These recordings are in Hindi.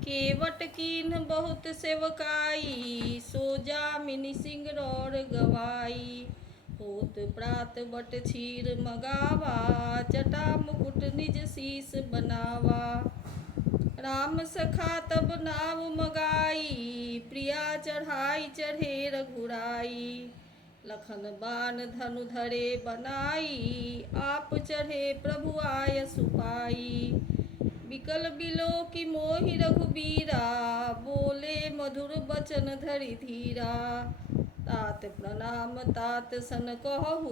केवट कीन्ह बहुत सेवकाई, सो जामिनी सिंगरौर गवाई। होत प्रात बट क्षीर मगावा, जटा मुकुट निज शीस बनावा। राम सखा तब नाव मगाई, प्रिया चढ़ाई चढ़े रघुराई। लखन बान धनु धरे बनाई, आप चढ़े प्रभु आय सुपाई। बिकल बिलो की मोहि रघुबीरा, बोले मधुर बचन धरि धीरा। तात प्रणाम तात सन कहु,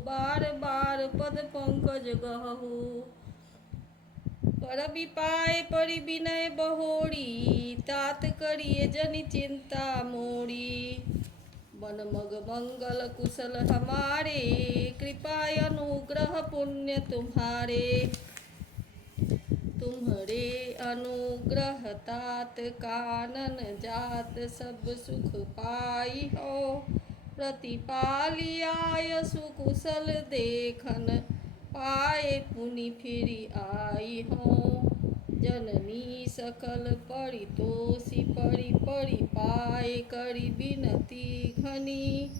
बार बार पद पंकज गहु। कर विपाय परि विनय बहोरी, तात करिए जनि चिंता मोरी। मन मग मंगल कुशल हमारे, कृपा अनुग्रह पुण्य तुम्हारे। तुम्हरे अनुग्रह तात कानन जात, सब सुख पाई हो। प्रतिपालियाय सुकुशल देखन, पाए पुनि फिरि आई हो। जननी सकल परितोषी, परि परि पाए करि बिनती घनी।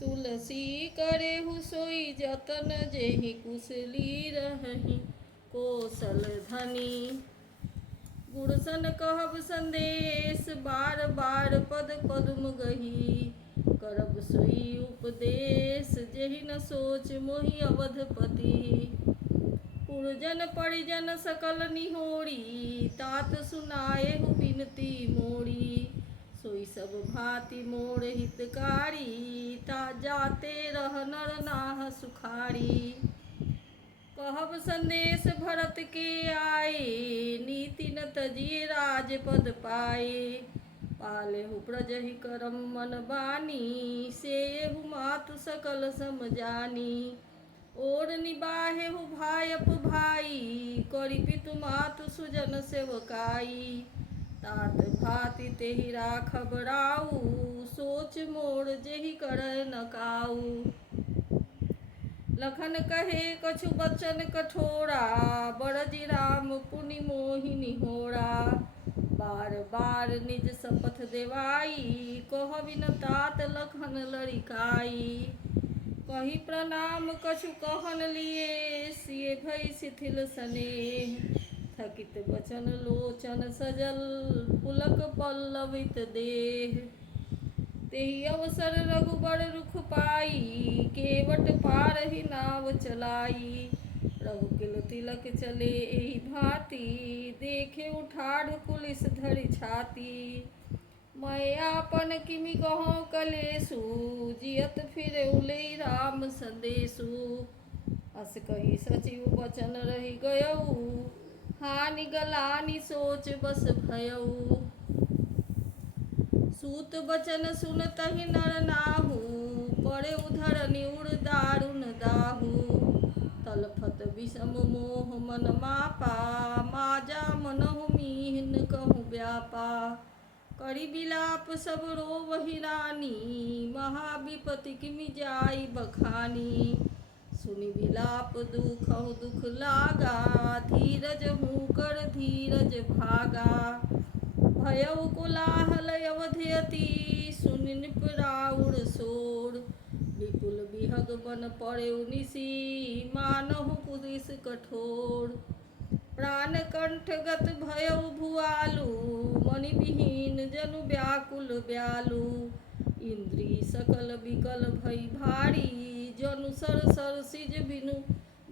तुलसी करेहु सोई जतन, जेहि कुशली रहहि कौशल धनी। गुणसन कहब संदेश, बार बार पद पद्म गही। करब सोई उपदेश, जेहि न सोच मोहि अवधपति। पुरजन परिजन सकल निहोरी, तात सुनाएहु बिनती मोरी। सोई सब भांति मोर हितकारी, ता जाते रह नर नाह सुखारी। कहब संदेश भरत के आए, नीति न तजिए राजपद पाए। पालेहु प्रजहि करम मन बानी, सेएहु मातु सकल सम जानी। और निबाहेहु भायप भाई, करि पितु मातु सुजन सेवकाई। तात भांति तेहि राखब राउ, सोच मोर जेहि करय न काऊ। लखन कहे कछु बचन कठोरा, बरजि राम पुनि मोहि निहोरा। बार बार निज शपथ देवाई, कहबि न तात लखन लरिकाई। कहि प्रणाम कछु कहन लिए, सिए भई शिथिल स्नेह। थकित बचन लोचन सजल, पुलक पल्लवित देह। तेहि अवसर रघुबर रुख पाई, केवट पारहि नाव चलाई। रघुकुल तिलक चले एहि भांति, देखे ठाढ़ कुलिस धरि छाती। मैं आपन किमि कहूँ कलेसु, जियत फिरउ लेई राम संदेशु। अस कही सचिव बचन रहि गयउ, हानि गलानि सोच बस भयउ। सूत बचन सुनतहि नर नाहु, पड़े उधरनि उर दारुन दाहु। तलफत विषम मोह मन मापा, माजा मनहु मीन कहूँ व्यापा। करि बिलाप सब रोवहि रानी, महाविपति किमि जाई बखानी। सुनि बिलाप दुखहु दुख लागा, धीरज हुँकर धीरज भागा। भयउ कोलाहल अवधयति, सुनि नृप राउर शोर। विपुल बिहग बन पड़ेउ निसि, मानहु पुलिस कठोर। प्राण कंठगत भयउ भुआलु, मनि विहीन जनु व्याकुल ब्यालु। इंद्री सकल विकल भई भारी, जनु सर सिज बिनु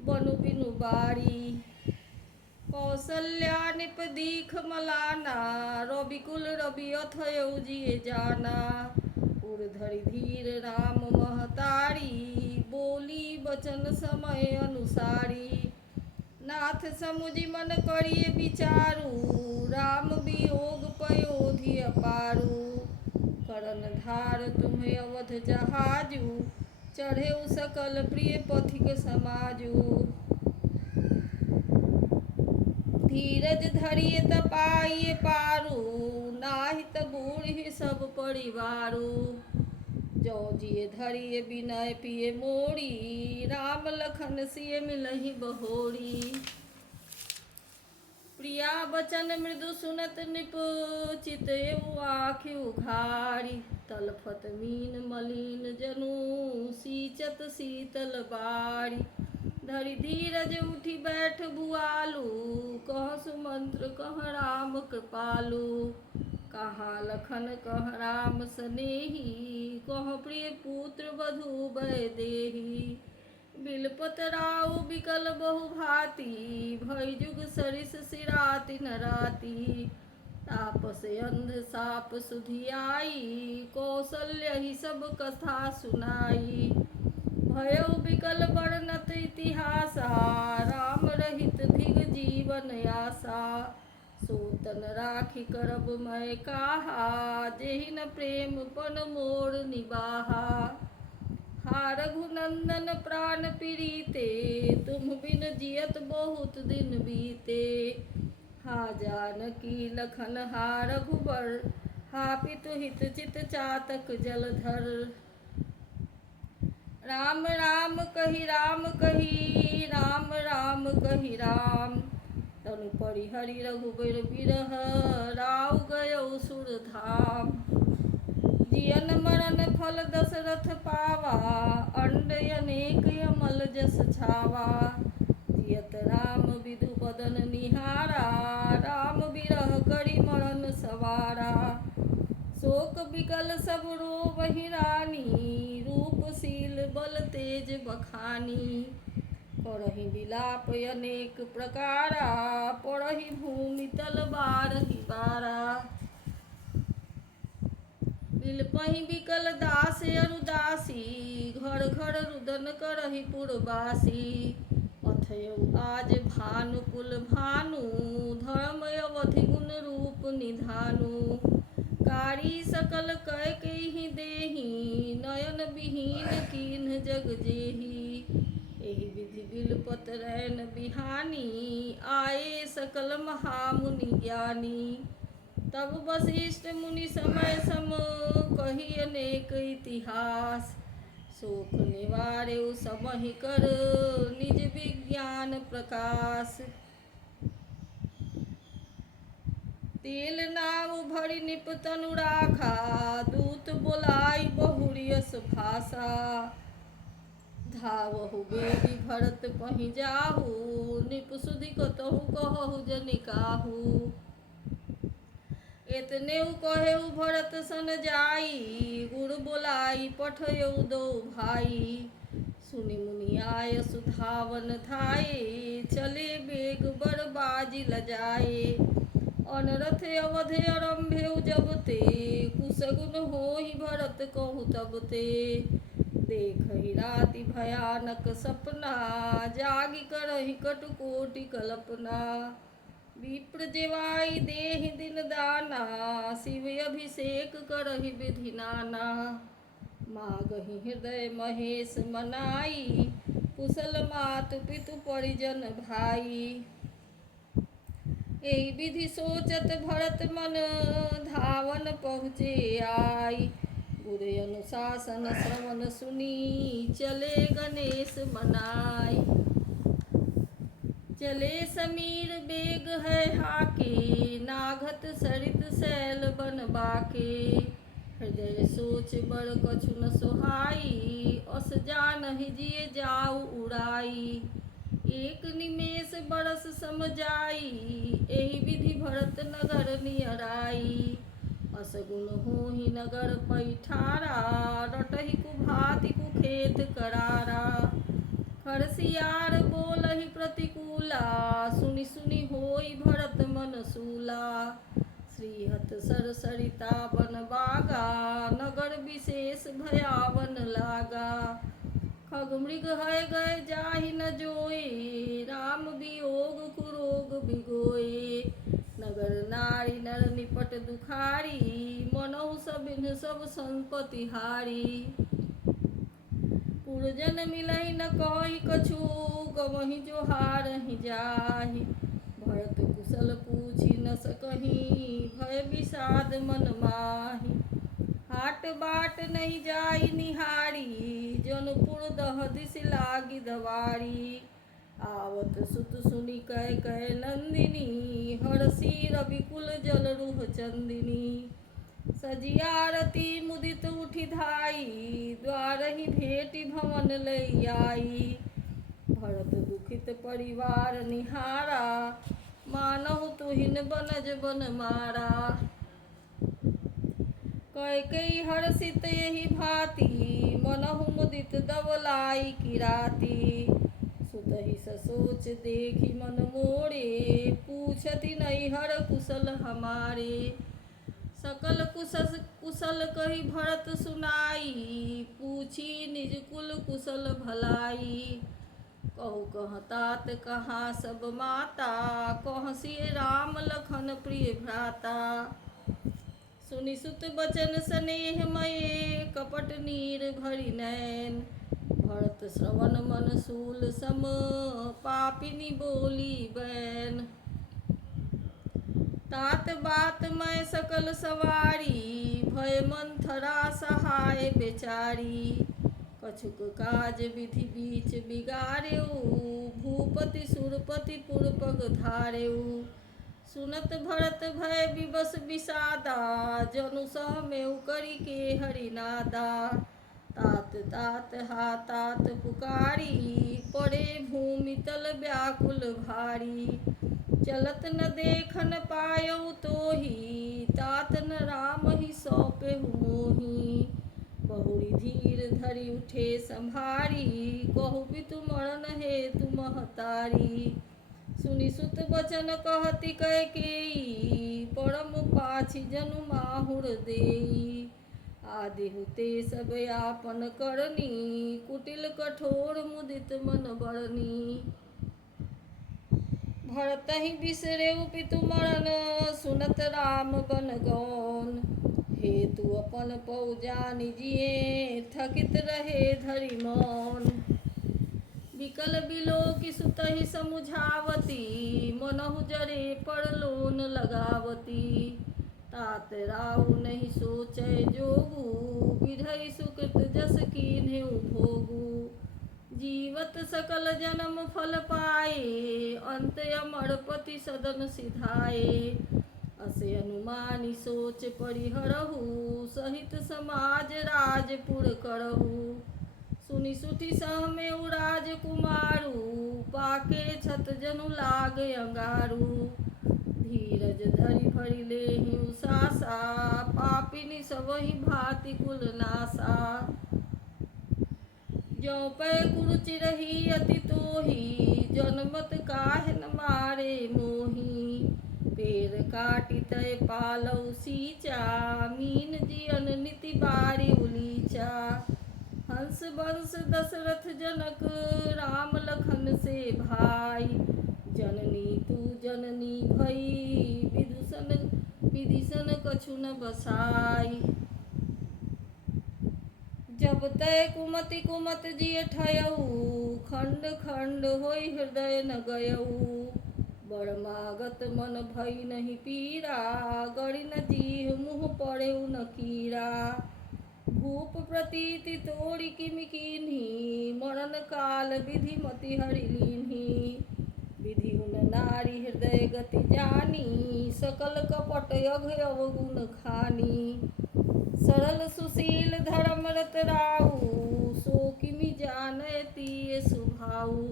बनु बिनु बारी। कौसल्या निप दीख मलाना, रविकुल रवि अथयउ जिय जाना। उर धरि धीर राम महतारी, बोली बचन समय अनुसारी। नाथ समुझि मन करिए विचारु, राम वियोग पयोधि अपारु। करन धार तुम्हें अवध जहाजु, चढ़ेउ सकल प्रिय पथिक समाजु। धीरज धरिए तपाइए पारु, नाही त बूढ़ी सब परिवारु। जो जिए धरिए विनय पिए मोरी, राम लखन सिय मिलहि बहोरी। प्रिया बचन मृदु सुनत निप चितयउ आँखि उघारी तलफत मीन मलिन जनु सींचत शीतल बारी धरि धीरज उठी बैठ भुआलु कह सुमंत्र कह राम कृपालु कहा लखन कह राम सनेही कह प्रिय पुत्र वधु वैदेही बिलपत राउ बिकल बहु भांति भई जुग सरिस सिराति न राति तापस अंध साप सुधियाई कौशल्य ही सब कथा सुनाई भयउ बिकल वर्णत इतिहासा राम रहित धिग जीवन आसा सोतन राखी करब मैं काहा जेहि न प्रेम पन मोर निबाहा हा रघुनंदन प्राण पीड़िते तुम बिन जियत बहुत दिन बीते हा जानकी लखन हा रघुबर हा पितु हित चित चातक जलधर राम राम कही राम कही राम राम कही राम तनु परिहरि रघुबर बिरह राव गयो सुर धाम जियन मरण फल दशरथ पावा अंड अनेक अमल जस छावा जियत राम विदु बदन निहारा राम बिरह करी मरण सवारा शोक बिकल सब रोवहि रानी रूपशील बल तेज बखानी करहि विलाप अनेक प्रकारा पड़हि भूमि तल बारहि बारा बिलपहि बिकल दास अरुदासी घर घर रुदन करहि पुरवासी अथयउ आज भानु कुल भानु धर्म अवधि गुण रूप निधानु कारी सकल कय केहि देहि नयन विहीन कीन्ह जग जेहि एहि विधि बिलपत रैन बिहानी आए सकल महामुनि ज्ञानी तब वशिष्ठ मुनि समय सम कही अनेक इतिहास शोक निवार्यउ समहि कर निज विज्ञान प्रकाश तेल नाव भरि निप तनु राखा दूत बोलाई बहुरियस भाषा धावहु बेदी भरत पहि जाहु निप सुधि कतहु कहु जनिकाहु एतने कहेउ भरत सन जाई गुर बोलाई पठयउ दो भाई सुनि मुनि आय सुधावन धाये चले बेग बर बाजी लजाए अनरथ अवध अरम्भेउ जब ते कुशगुन होहि भरत कहु तब ते देखहि राति भयानक सपना जागि करहि कटुकोटि कल्पना विप्र जेवाई देहि दिन दाना शिव अभिषेक करहि विधि नाना मागहि हृदय महेश मनाई कुशल मातु पितु परिजन भाई एहि विधि सोचत भरत मन धावन पहुँचे आई गुर अनुशासन श्रवण सुनी चले गणेश मनाई चले समीर बेग है हाके नाघत सरित शैल बन बाके हृदय सोच बड़ कछु न सोहाई अस जानहि जिय जाऊ उड़ाई एक निमेष बरस समझाई एहि विधि भरत नगर नियराई असगुन होहि नगर पैठारा रटहि कुभाति कुखेत करारा हरसियार बोलहि प्रतिकूला सुनि सुनि होई भरत मन सूला श्रीहत सर सरिता बन बागा नगर विशेष भयावन लागा खग मृग है गए जाहि न जोए राम वियोग कुरोग बिगोए नगर नारी नर निपट दुखारी मनहु सबिन सब संपत्ति हारी पुरजन मिलहि न कहि कछु गवहि जोहारहि जाहि भरत कुशल पूछि न सकहि भय विषाद मन माहि हाट बाट नहीं जाई निहारी जनपुर दह दिस लागी दवारी आवत सुत सुनि कै नंदिनी, हरसी रविकुल जल रुह चंदिनी। सजियारती मुदित उठि धाई, द्वारहि भेटि भवन लई आई। भरत दुखित परिवार निहारा, मानहु तुहिन बनज बन मारा। कैकेयी हर्षित यही भांति, मनहु मुदित दबलाई किराती। सुतहि ससोच देखि मन मोरे, पूछति नैहर कुशल हमारे। सकल कुशल कहि भरत सुनाई, पूछी निज कुल कुशल भलाई। कहु कहाँ तात कहाँ सब माता, कहँ सिय राम लखन प्रिय भ्राता। सुनि सुत बचन स्नेह मये, कपट नीर भरि नैन। भरत श्रवण मन शूल सम, पापिनी बोली बैन। तात बात मैं सकल सवारी, भय मंथरा सहाय बेचारी। कछुक काज विधि बीच बिगाड़ेऊ, भूपति सुरपति पुर पग धारेऊ। सुनत भरत भय विवश विषादा, जनु सहमेउ करि के हरिनादा। तात तात हा तात पुकारी, पड़े भूमि तल व्याकुल भारी। चलत न देखन पायऊ तोहि, तात न राम ही सौंपेहु मोहि। बहुरी धीर धरि उठे संभारी, कहु बितु मरण हेतु महतारी। सुनि सुत बचन कहति कैकेयी, परम पाछि जनु माहुर देई। आदिहु ते सब आपन करनी, कुटिल कठोर मुदित मन बरनी। भरतहि बिसरेउ पितु मरण, सुनत राम बन गौन। हेतु अपन पौ जानि जिए, थकित रहे धरि मौन। बिकल बिलोकि सुतहि समुझावती, मनहु जरे परलोन लगावती। तात राउ नहीं सोचै जोगु, विधइ सुकृत जस कीन्हेउ भोगु। जीवत सकल जन्म फल पाए, अंत अमरपति सदन सिधाए। असे अनुमानी सोच परिहरहु, सहित समाज राजपुर करहु। सुनि सुठि सहमेउ राजकुमारू, पाके छत जनु लाग अंगारू। धीरज धरि भरि लेहिं सासा, पापिनी सबहि भांति कुल नासा। ज्यों पै कुरुचि रही अति तोहि, जनमत काहे न मारे मोहि। पेड़ काटि तै पालऊ सींचा, मीन जियन नीति बारी उलीचा। हंस बंस दशरथ जनक, राम लखन से भाई। जननी तू जननी भई, विभीषण कछु न बसाई। जब तै कुमति कुमत जिय ठयऊ, खंड खंड होई हृदय न गयऊ। बड़मागत मन भई नहीं पीरा, गरि न जीह मुँह पड़ेउ न कीरा। भूप प्रतीति तोड़ि किमि कीन्ही, मरण काल विधि मति हरि लीन्ही। विधि उन नारी हृदय गति जानी, सकल कपट अघ अवगुण खानी। सरल सुशील धर्मरत राऊ, सो किमि जानय तिय सुभाऊ।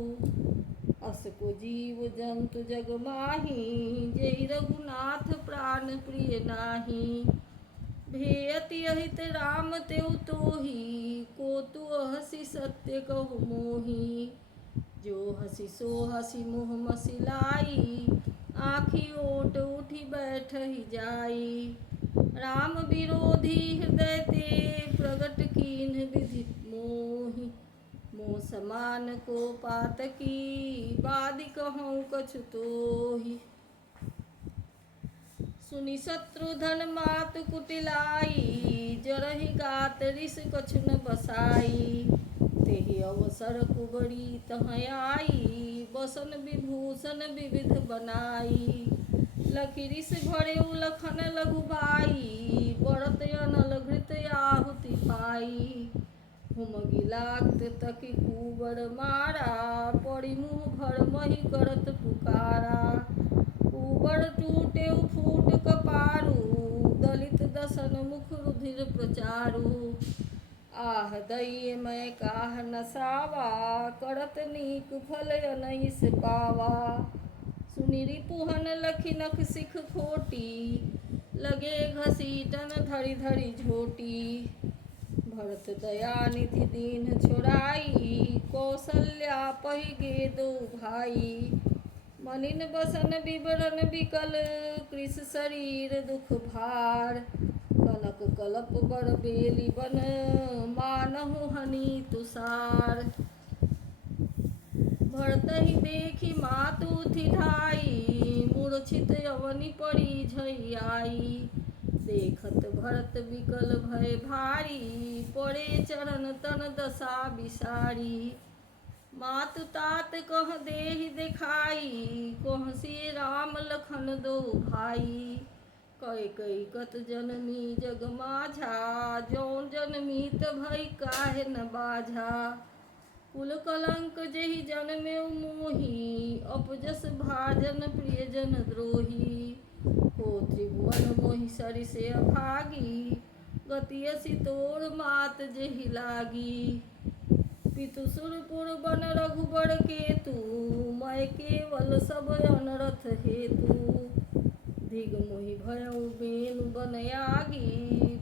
अस को जीव जंतु जग माही, जेहि रघुनाथ प्राण प्रिय नाही। भेयति अहित राम तेउ तोहि, को तू हसी सत्य कहु मोहि। जो हसी सो हसी मुँह मसिलाई, आँखि ओट उठि बैठहि जाई। राम विरोधी हृदय ते, प्रगट कीन्ह विधि मोहि। मोह समान को पातकी, बादि कहौं कछु तोहि। सुनि शत्रुधन मातु कुटिलाई, जरहि गात रिस कछु न बसाई। तेहि अवसर कुबरी तहाँ आई, बसन विभूषण विविध बनाई। लखि रिस भरेउ लखन लघु भाई, बरत अनल घृत आहुति पाई। हुमगी लागत तकी कुबर मारा, पड़ि मुँह भर मही करत पुकारा। ऊबड़ टूटे फूट कपारू, दलित दसन मुख रुधिर प्रचारू। आह दैये मैं काह नसावा, करत नीक फल अनैस पावा। सुनि रिपुहन लखी नख सिख खोटी, लगे घसीटन धरि धरि झोटी। भरत दयानिधि दीन छोड़ाई, कौसल्या पहि गे दो भाई। मलिन बसन विवरण विकल, कृस शरीर दुख भार। कनक कलप बर बेली बन, मानहु हनि तुषार। भरतहि देखि मातु थिठाई, मूर्छित अवनि पड़ी झैयाई। देखत भरत विकल भय भारी, पड़े चरण तन दशा बिसारी। मातु तात कह देहि देखाई, कहसी राम लखन दो भाई। कैकई कत जनमी जग माझा, जौन जनमीत भई काहे न बाझा। कुल कलंक जेहि जन्मेउ मोहि, अपजस भाजन प्रियजन द्रोही। हो त्रिभुवन मोहि सरि से अभागी, गति असी तोर मात जेहि लागी। पितु सुरपुर बन रघुबर केतु, मैं केवल सब अनरथ हेतु। दिग मोहि भयउ बेनु बन आगी,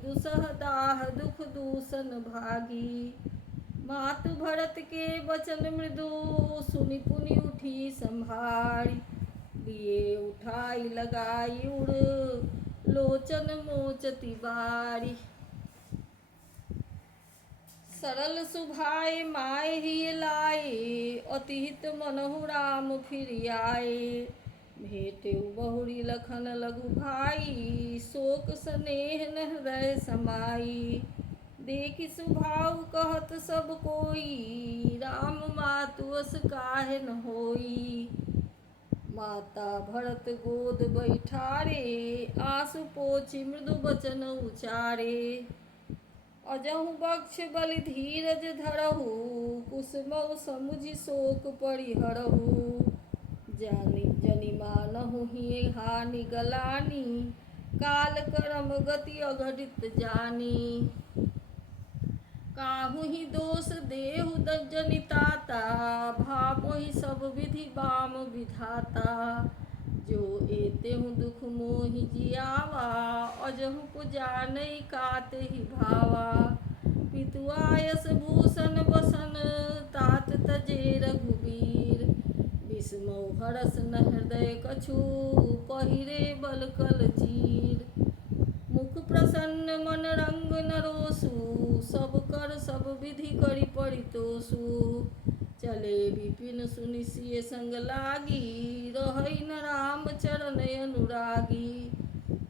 दुसह दाह दुख दूषण भागी। मातु भरत के बचन मृदु, सुनि पुनि उठी संभारि। लिए उठाई लगाई उड़, लोचन मोचति बारी। सरल सुभाए माय हिय लाए, अति हित मनहु राम फिरि आए। भेटेउ बहुरी लखन लघु भाई, शोक स्नेह न हृदय समाई। देखि सुभाउ कहत सब कोई, राम मातु अस काहे न होई। माता भरत गोद बैठारे, आँसू पोछि मृदु बचन उचारे। अजहु बक्ष बलि धीरज धरहु, कुसुमउ समुझि शोक परिहरहु। जनि मानहु हिय हानि गलानी, काल करम गति अघटित जानी। काहू ही दोष देहु जनिताता, भावहि सब विधि बाम विधाता। जो एतेहु दुख मोहि जियावा, अजहु पुजानै कातेहि भावा। पितु आयस भूषण बसन, तात तजे रघुबीर। विस्मौ हरस न हृदय कछु, पहिरे बल कल चीर। मुख प्रसन्न मन रंग न रोसु, सब कर सब विधि करि परितोषु। चले विपिन सुनि सिय संग लागी, रहै न राम चरण अनुरागी।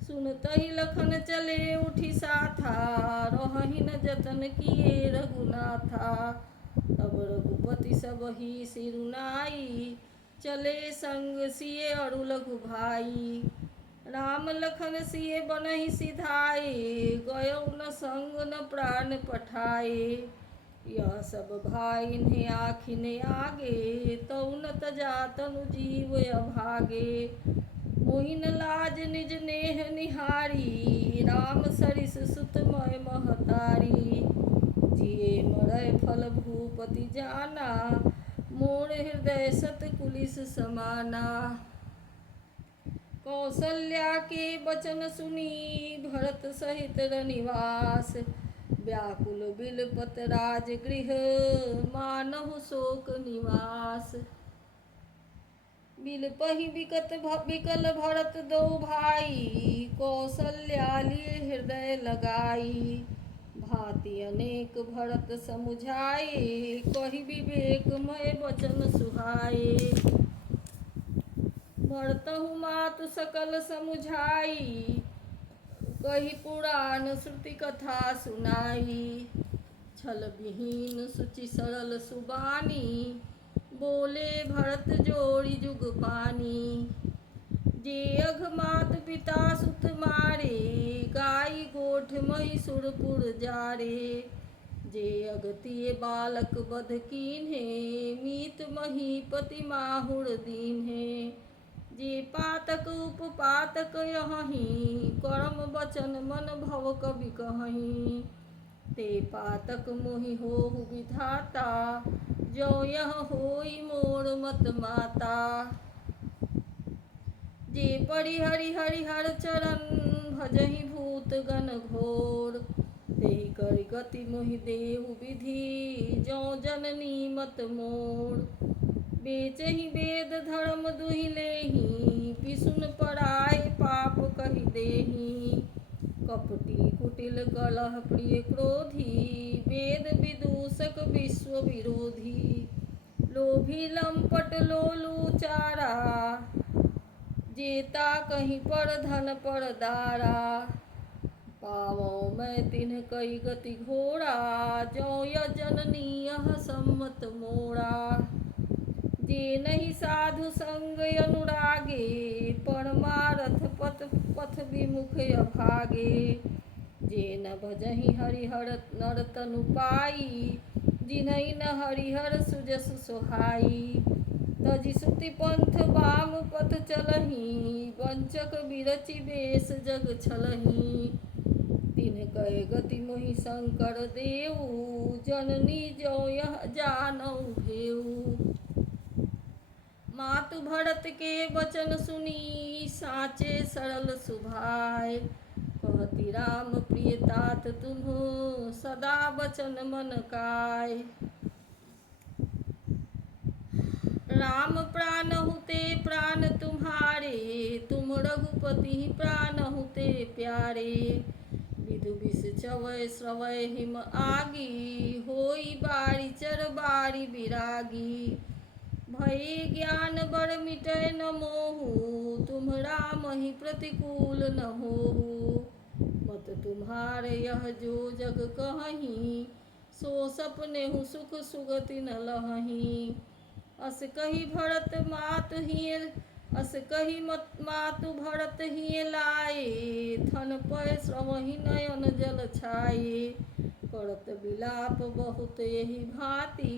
सुनतहि लखन चले उठि साथा, रहहि न जतन किए रघुनाथा। तब रघुपति सबहि सिरुनाई, चले संग सिय अरु लघु भाई। राम लखन सिय बनहि सिधाए, गयौ न संग न प्राण पठाए। यह सब भाई आखिन आगे, तौ न तजा तनु जीव अभागे। मोहिन लाज निज नेह निहारी, राम सरिस सुत मय महतारी। जिए मरय फल भूपति जाना, मोर हृदय सत कुलिस समाना। कौसल्या के बचन सुनी, भरत सहित रनिवास। व्याकुल बिलपत राजगृह, मानहु शोक निवास। बिलपहि विकल भरत दो भाई, कौसल्या लिए हृदय लगाई। भांति अनेक भरत समुझाए, कहि विवेकमय वचन सुहाए। भरतहु मातु सकल समुझाई, कहि पुराण श्रुति कथा सुनाई। छल विहीन सुचि सरल सुबानी, बोले भरत जोड़ी जुग पानी। जे अघ मात पिता सुत मारे, गाई गोठ मही सुरपुर जारे। जे अगतिय बालक बध कीन्हे मीत महीपति माहुर दीन्हे जे पातक उपपातक यहीं कर्म वचन मन भव कवि कहीं ते पातक मोहि होहु विधाता जो यह होई मोर मत माता जे परिहरि हरिहर चरण भजहि भूत गण घोर तेहि करि गति मोहि देहु विधि जो जननी मत मोर बेचहि वेद धर्म दुहि लेहि पिसुन पराय पाप कहि देहि कपटी कुटिल कलह प्रिय क्रोधी वेद विदूषक विश्व विरोधी लोभी लंपट लोलुचारा जेता कहीं पर धन पर दारा पावो मैं तिन्ह कई गति घोड़ा जो य जननी यह सम्मत मोड़ा जे नहीं साधु संग अनुरागे परमारथ पथ विमुख अभागे जे न भजहि हरिहर नर तनु पाई जिन्हि न हरिहर सुजस सोहाई तजि श्रुति पंथ वाम पथ चलहि वंचक बिरचि बेश जग छलहि तिन्ह कहे गति मोहि शंकर देऊ जननी जो यह जानऊ भेऊ मातु भरत के वचन सुनी साचे सरल सुभाय कहती राम प्रिय तात तुम सदा वचन मन काय राम प्राणहु ते प्राण तुम्हारे तुम रघुपति प्राणहु ते प्यारे विधु विष चवय श्रवय हिम आगी होई बारी चर बारी विरागी भय ज्ञान बर मिटय न मोहु तुम राम ही प्रतिकूल न होहु मत तुम्हारे यह जो जग कहहीं सो सपने हु सुख सुगति न लहहीं अस कही भरत मातु हिय अस कही मातु भरत हिय लाए थन पय श्रवहि नयन जल छाए करत विलाप बहुत यही भांति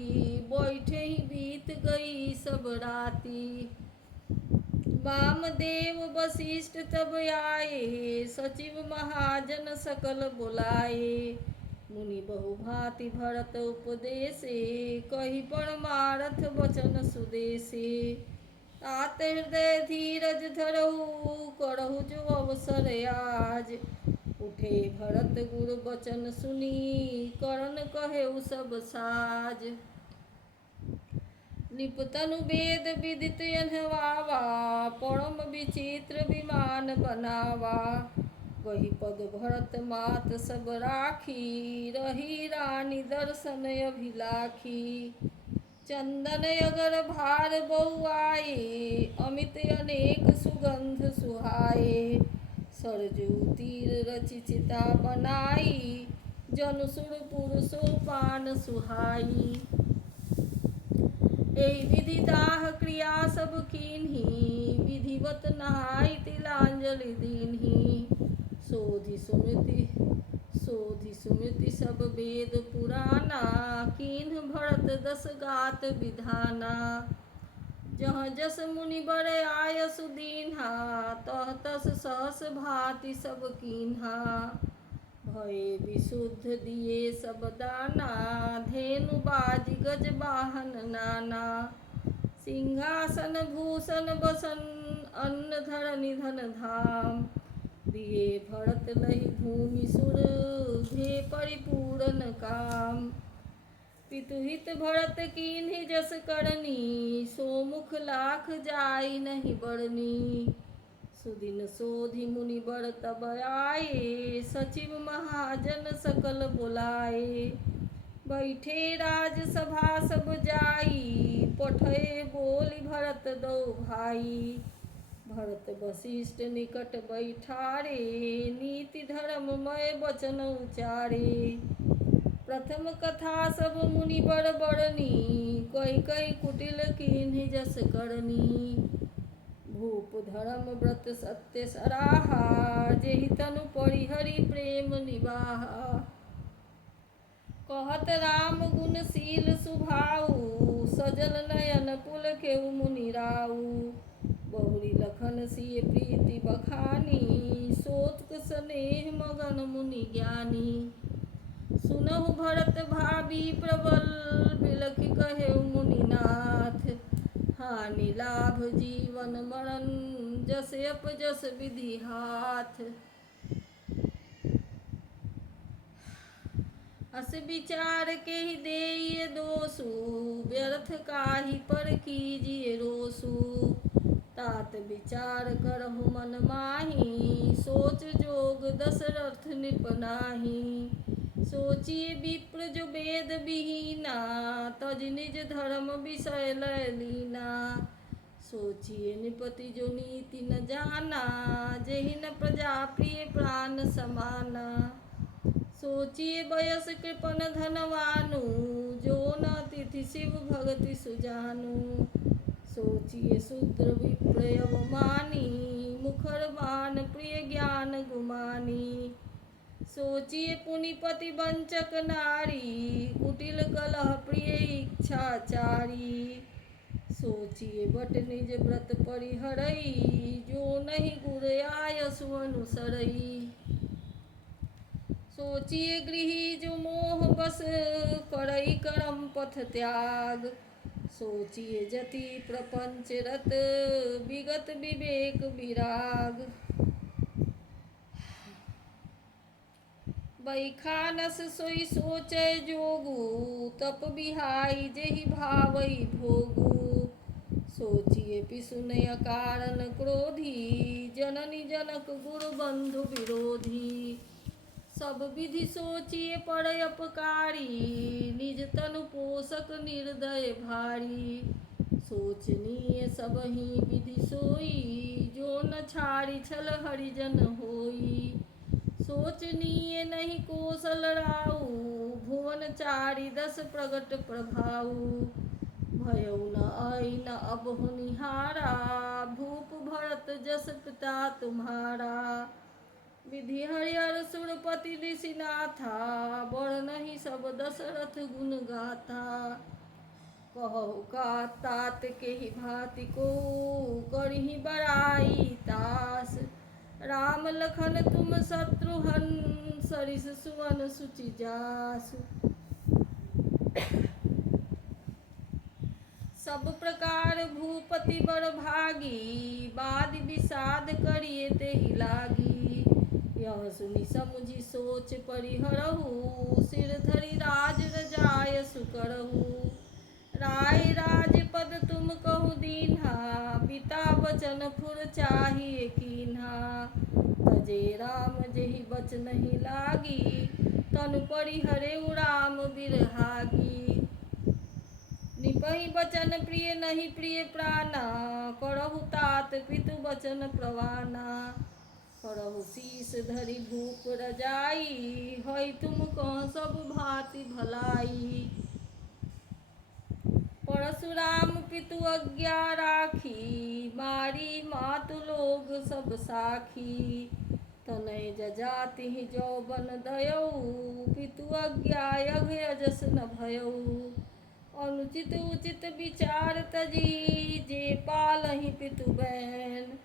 बैठे ही बीत गई सब राती वामदेव वशिष्ठ तब आए सचिव महाजन सकल बुलाए मुनि बहु भांति भरत उपदेशे कही परमारथ वचन सुदेशे तात हृदय धीरज धरहु करहु जो अवसर आज उठे भरत गुरु वचन सुनी करण कहेउ सब साज निपतनु वेद विदित अनवावा परम विचित्र विमान बनावा वही पद भरत मात सब राखी रही रानी दर्शन अभिलाखी चंदन अगर भार बउआए अमित अनेक सुगंध सुहाए सरजू तीर रचि चिता बनाई जनुसुर पुरुषो पान सुहाई एहि विधि दाह क्रिया सब कीन्ही विधिवत नहाई तिलांजलि दीन्ही सोधि सुमृति सब वेद पुराना कीन्ह भरत दस गात विधाना जहाँ जस मुनि बर आय सुदीन्हा तह तस सहस भांति सब कीन्हा भय विशुद्ध दिए सब दाना धेनु बाज गज वाहन नाना सिंहासन भूषण बसन अन्न धर निधन धाम दिए भरत लहि भूमि सुर भे परिपूर्ण काम पितुहित भरत कीन्हि जस करनी सो मुख लाख जाई नहीं बरनी सुदिन सोधि मुनि बर तब आए सचिव महाजन सकल बुलाए बैठे राजसभा सब जाई पठय बोली भरत दो भाई भरत वशिष्ठ निकट बैठारे नीति धर्ममय वचन उचारे प्रथम कथा सब मुनि बर बरनी कई कई कुटिल कीन्हि जस करनी भूप धर्म व्रत सत्य सराहा जेहि तनु परिहरि प्रेम निवाहा कहत राम गुणशील सुभाऊ, सजल नयन पुलकेउ मुनि राऊ। बहुरी लखन सिय प्रीति बखानी, सोच स्नेह मगन मुनि ज्ञानी। सुनहु भरत भाभी प्रबल, बिलखि कहेउ मुनिनाथ। हानि लाभ जीवन मरण, जस अपजस विधि हाथ। अस विचार के ही देय दोषु, व्यर्थ काहि पर कीजिए रोसु। तात विचार करहु मन माही, सोच जोग दशरथ नृप नाही। सोचिए विप्र जो वेद विहीना, तज निज धर्म विषय लय लीना। सोचिए नृपति जो नीति न जाना, जेहि न प्रजा प्रिय प्राण समाना। सोचिए वयस कृपन धनवानु, जो न तिथि शिव भगति सुजानु। सोचिए शूद्र विप्र अवमानी, मुखर मान प्रिय ज्ञान गुमानी। सोचिए पुनिपति वंचक नारी, कुटिल कलह प्रिय इच्छाचारी। सोचिए बट निज व्रत परिहरई, जो नहीं गुर आयसु अनुसरई। सोचिए गृही जो मोह बस, करई करम पथ त्याग। सोचिए जति प्रपंच रत, विगत विवेक विराग। बैखानस सोई सोचै जोगु, तप बिहाई जेहि भावई भोगु। सोचिए पिसुन अकारण क्रोधी, जननी जनक गुरु बंधु विरोधी। सब विधि सोचिए पर अपकारी, निज तनु पोषक निर्दय भारी। सोचनीय सबहि विधि सोई, जो न छाड़ी छल हरिजन होई। सोचनीय नहीं कौशल राऊ, भुवन चारि दस प्रगट प्रभाऊ। भयउ न आई न अब होनिहारा, भूप भरत जस पिता तुम्हारा। विधि हरिहर सुरपति ऋषिनाथा, वर्णहि सब दशरथ गुण गाथा। कहु का तात केहि भांति को, करहि बड़ाई तास। राम लखन तुम शत्रुघ्न, सरिस सुवन सुचि जासु। सब प्रकार भूपति बर भागी, वादि विषाद करिए तेहि लागी। यह सुनि समुझि सोच परिहरहु, सिर धरि राज रजायसु करहु। राय राजपद तुम कहु दीन्हा, पिता वचन फुर चाहिए कीन्हा। तजे राम जेहि बचनहि लागी, तनु परिहरेउ राम बिरहागी। निपहि बचन प्रिय नहीं प्रिय प्राणा, करहु तात पितु वचन प्रवाना। करहु शीस धरि भूप रजाई, हई तुम कह सब भांति भलाई। परशुराम पितु आज्ञा राखी, मारी मातु लोग सब साखी। तनय जजातिहि जो बन दयऊ, पितु आज्ञा यज्ञ अजस न भयऊ। अनुचित उचित विचार तजी, जे पालहि पितु बैन।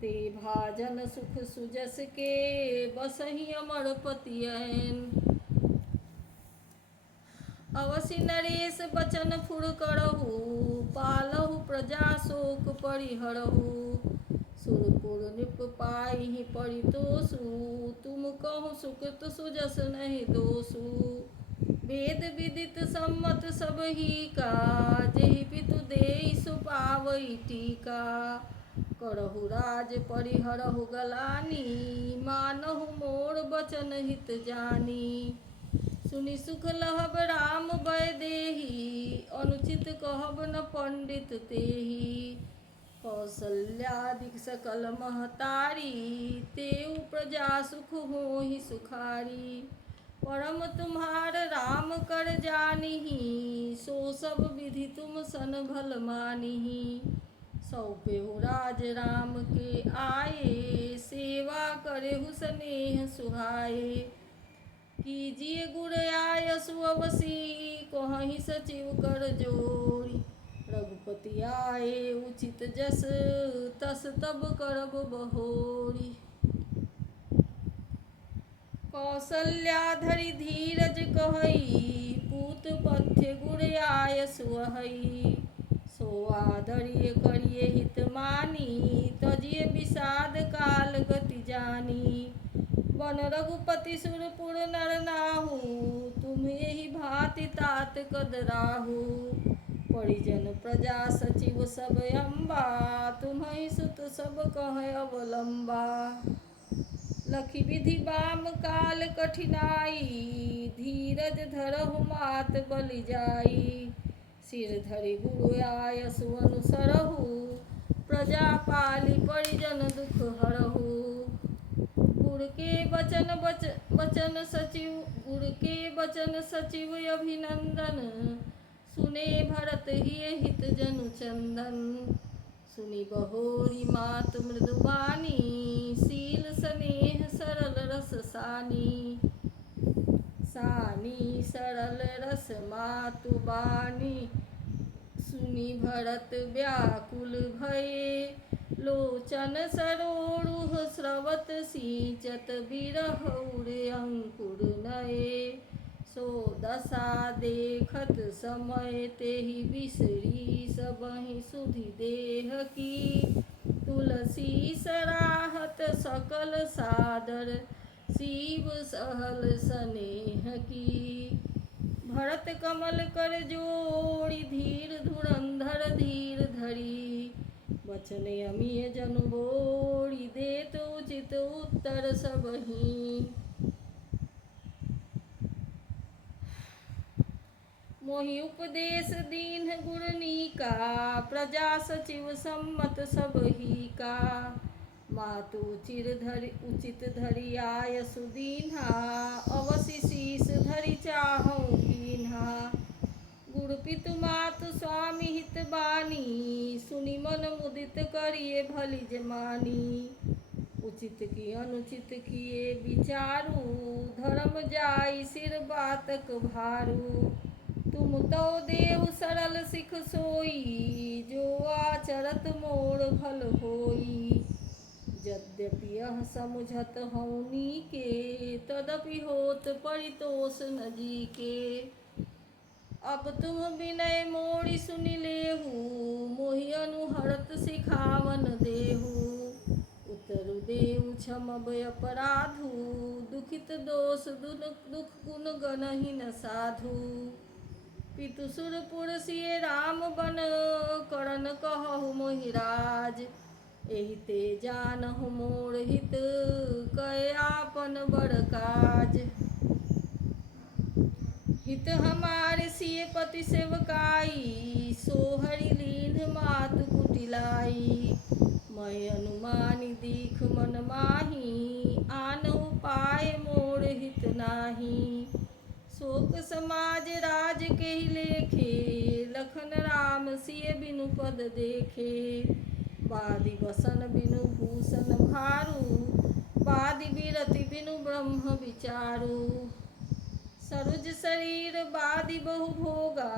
ते भाजन सुख सुजस के, बसहि अमर पति ऐन। अवसि नरेश बचन फुर करहु, पालहु प्रजा शोक परिहरहु। सुरपुर नृप पाइहि परितोषु, तुम कहु सुकृत सुजस नहीं दोषु। वेद विदित सम्मत सबहि का, जेहि पितु देइ सो पावई टीका। करहु राज परिहरहु गलानी, मानहु मोर बचन हित जानी। सुनि सुख लहब राम बय देहि, अनुचित कहब न पंडित तेहि। कौसल्यादि सकल महतारी, तेउ प्रजा सुख होहि सुखारी। परम तुम्हार राम कर जानिहि, सो सब विधि तुम सन भल मानिहि। सौंपेहु राज राम के आए, सेवा करेहु स्नेह सुहाए। कीजिए गुर आयसु अवसी कोहि सचिव कर जोड़ी। रघुपति आए उचित जस तस तब करब बहोरी। कौसल्या धरि धीरज कहई पूत पथ्य गुर आयसु अहई। सो आदर्य करिए हित मानी तजिए विषाद काल गति जानी। वन रघुपति सुरपुर नर नाहु तुम एहि भांति तात कदराहु। परिजन प्रजा सचिव सब अम्बा तुम्हि सुत सब कह अवलंबा। लखि विधि बाम काल कठिनाई धीरज धरहु मात बलि जाई। सिर धरि गुरु आयसु अनुसरहु प्रजा पाली परिजन दुख हरहु। गुर के बचन सचिव अभिनंदन सुने भरत हिय हित जनु चंदन। सुनि बहोरी मात मृदुबानी शील स्नेह सरल रस सानी। सानी सरल रस मातु बानी सुनि भरत व्याकुल भये। लोचन सरोरुह स्रवत सिंचत बिरहउर अंकुर नये। सो दशा देखत समय तेहि बिसरी सबहि सुधि देह की। तुलसी सराहत सकल सादर शिव सहल स्नेह की। भरत कमल कर जोड़ी धीर धुरंधर धीर धरी। वचन अमिय जनु बोरी देत उचित उत्तर सबहि। मोहि उपदेश दीन्ह गुर नीका प्रजा सचिव सम्मत सबहि का। मातु उचित धरि आयसु दीन्हा अवसि शीस धरि चाहऊँ कीन्हा। गुरु पितु मातु स्वामी हित बानी सुनि मन मुदित करिए भली जमानी। उचित की अनुचित किए विचारु धर्म जाई सिर बातक भारू। तुम तो देहु सरल सिख सोई जो आचरत मोर भल होई। यद्यपि यह समुझत हऊँ नीके तदपि होत परितोष न जीके। अब तुम विनय मोरि सुनि लेहु मोहि अनुहरत सिखावन देहु। उतरु देहु क्षमब अपराधु दुखित दोष दुख गुण गनहि न साधु। पितु सुरपुर सिय राम बन करन कहु मोहि राज। एहि ते जानहु मोर हित कय आपन बड़ काज। हित हमारे सिय पति सेवकाई सो हरि लीन्ह मातु कुटिलाई। मैं अनुमानी दीख मन माही आन उपाय मोर हित नाही। शोक समाज राज के ही लेखे लखन राम सिय बिनु पद देखे। बादि वसन बिनु भूषण भारू बादि बिरति बिनु ब्रह्म विचारू। सरुज शरीर बादि बहु भोगा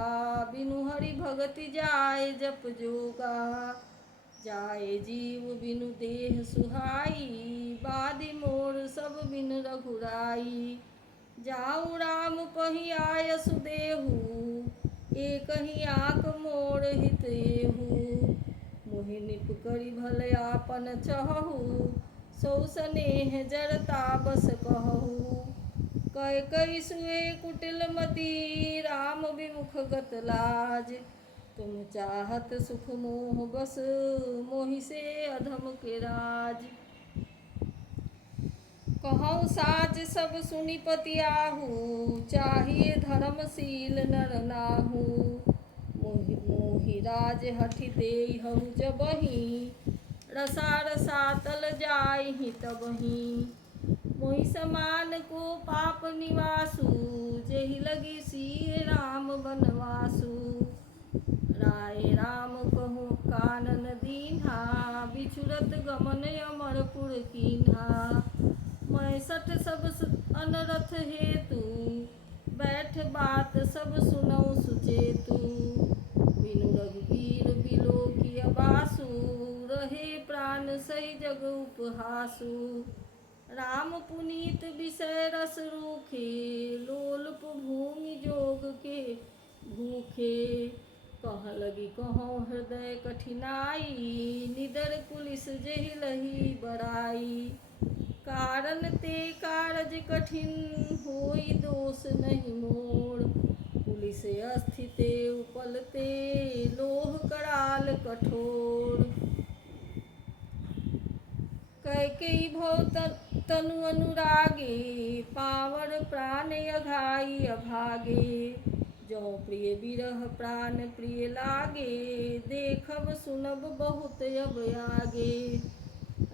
बिनु हरि भगति जाय जप जोगा। जाय जीव बिनु देह सुहाई बादि मोर सब बिनु रघुराई। जाऊ राम पहि आयसु देहु एक ही आक मोर हित एहु। मोहि निप करि भल आपन चहहु सौ स्नेह जरता बस कहहु। कय कई सुए कुटिल मति राम विमुख गत लाज। तुम चाहत सुख मोह बस मोहि से अधम के राज। कहऊँ साच सब सुनि पति आहु चाहिए धर्मशील नर नाहु। मोहि राज हठि देहु जबहि रसा रसातल जाहि तबहि। मोहि समान को पाप निवासु जेहि लगी सिय राम बनवासु। राय राम कहूँ कानन दीन्हा बिछुरत गमन अमरपुर कीन्हा। 65 सब अनरथ हेतु, बैठ बात सब सुनऊ सुचेतु। बिनु रघुबीर बिलो किय बासु, रहे प्राण सही जग उपहासु। राम पुनीत विषय रस रूखे, लोलुप भूमि जोग के भूखे। कह लगी कहूँ हृदय कठिनाई, निडर पुलिस जेहि लही बड़ाई। कारण ते कारज कठिन होई, दोष नहीं मोर। पुलिस अस्थिते उपलते, लोह कराल कठोर। कैकेयी भव तनु अनुरागे, पावर प्राण अघाई अभागे। जो प्रिय बिरह प्राण प्रिय लागे, देखब सुनब बहुत अब आगे।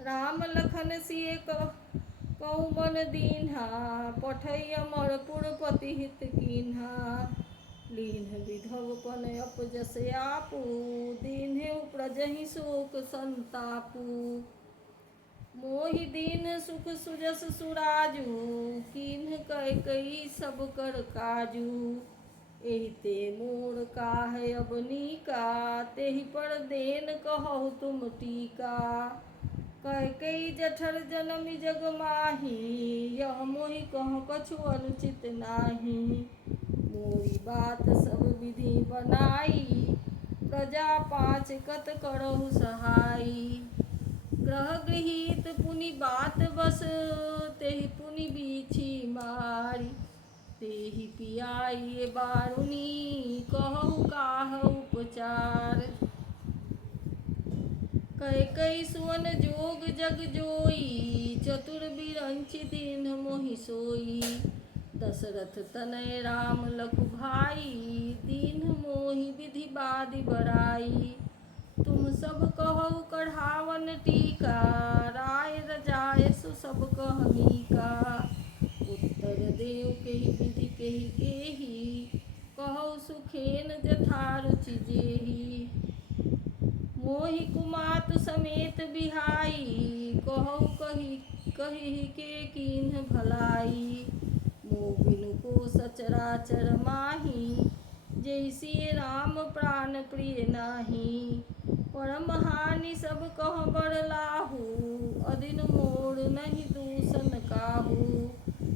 राम लखन सिय कहूँ बन दीन्हा, पठै अमरपुर पति हित कीन्हा। लीन्ह विधवपन अपजस आपू, दीन्हु प्रजहि शोक संतापू। मोहि दीन सुख सुजस सुराजू, कीन्ह कैकेयी सब कर काजू। एहि ते मोर काहे अब नीका, तेहि पर देन कहु तुम टीका। कैकेयी जठर जनमी जग माही, यह मोहि कहूँ कछु अनुचित नाही। मोरी बात सब विधि बनाई, प्रजा 5 कत करहु सहाई। ग्रह गृहीत पुनि बात बस, तेहि पुनि बीछी मारी। तेहि पियाई बारुनी, कहु काह उपचार। कैकेयी सुवन जोग जग जोई, चतुर बिरंचि दीन्ह मोहि सोई। दशरथ तनय राम लखु भाई, दीन्ह मोहि विधि बादि बड़ाई। तुम सब कहु कढ़ावन टीका, राय रजाय सु सब कह मीका। उत्तर देव केहि विधि केहि केहि, कहु सुखेन जथा रुचि जेहि। मोहि कुमातु समेत बिहाई, कहु कहिहि के कीन्ह भलाई। मोह बिनु को सचराचर माही, जैसिए राम प्राण प्रिय नाही। परम हानि सब कह बरलाहु, अदिन मोर नहीं दूषण काहू।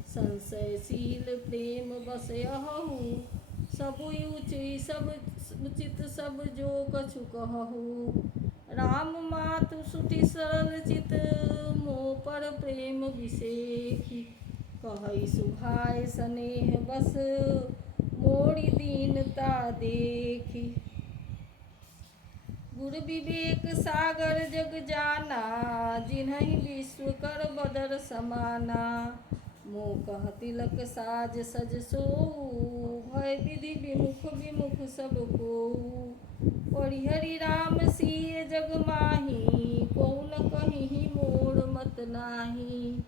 संशयशील प्रेम बस अहु, सबु उचित सब जो कछु कहु। राम मातु सुठी सरल चित, मोह पर प्रेम विसेखी। कहई सुभाय स्नेह बस, मोरी दीनता देखी। गुर विवेक सागर जग जाना, जिन्हहि विश्व कर बदर समाना। मोह कह तिलक साज सज सोऊ, भय विधि विमुख विमुख सब कोऊ। परिहरि राम सिय जग माही, कोउ न कहिहि मोर मत नाही।